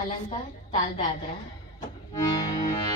अलंकार ताल दादरा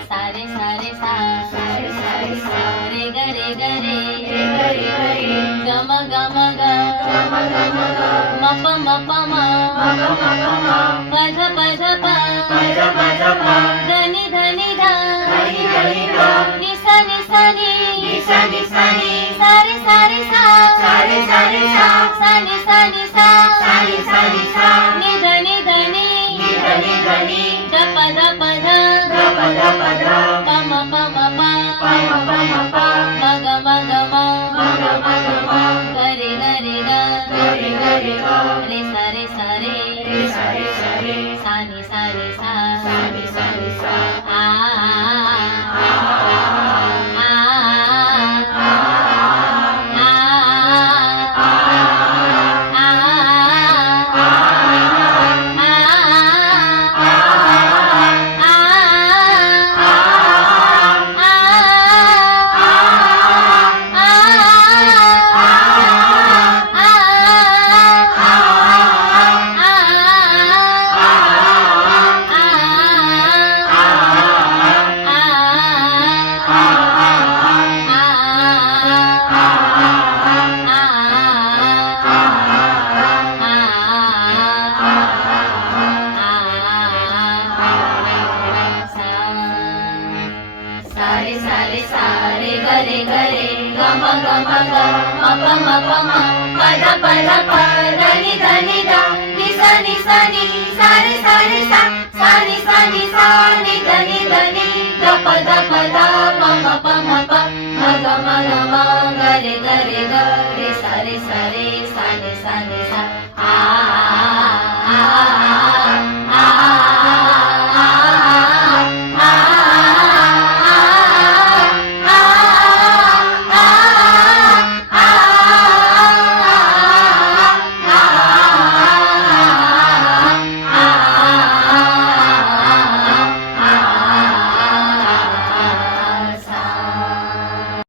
सारे सारे सा सारे सारे सा रे ग रे ग रे रे ग रे ग रे गम गम ग गम गम ग म प म प म म प म प म प ध प ध प प ध प ध प धनि धनि ध धनि धनि ध नि सा नि सा नि नि सा नि सा नि सारे सारे सा सारे सारे सा सा नि सा नि सा सा नि सा नि सा नि धनि धनि नि धनि धनि ध प ध प ध ध प ध प ध प म प म प प म प म प म ग म ग म म ग म ग म ग रे ग रे ग ग रे ग रे ग रे सा रे सा रे रे सा रे सा रे सा नि सा नि सा सा नि सा नि सा आ आ आ सारे सारे सारे गरे गरे गम गम ग म प म प ध प ध प धनि धनि ध नि सा नि सा नि सारे सारे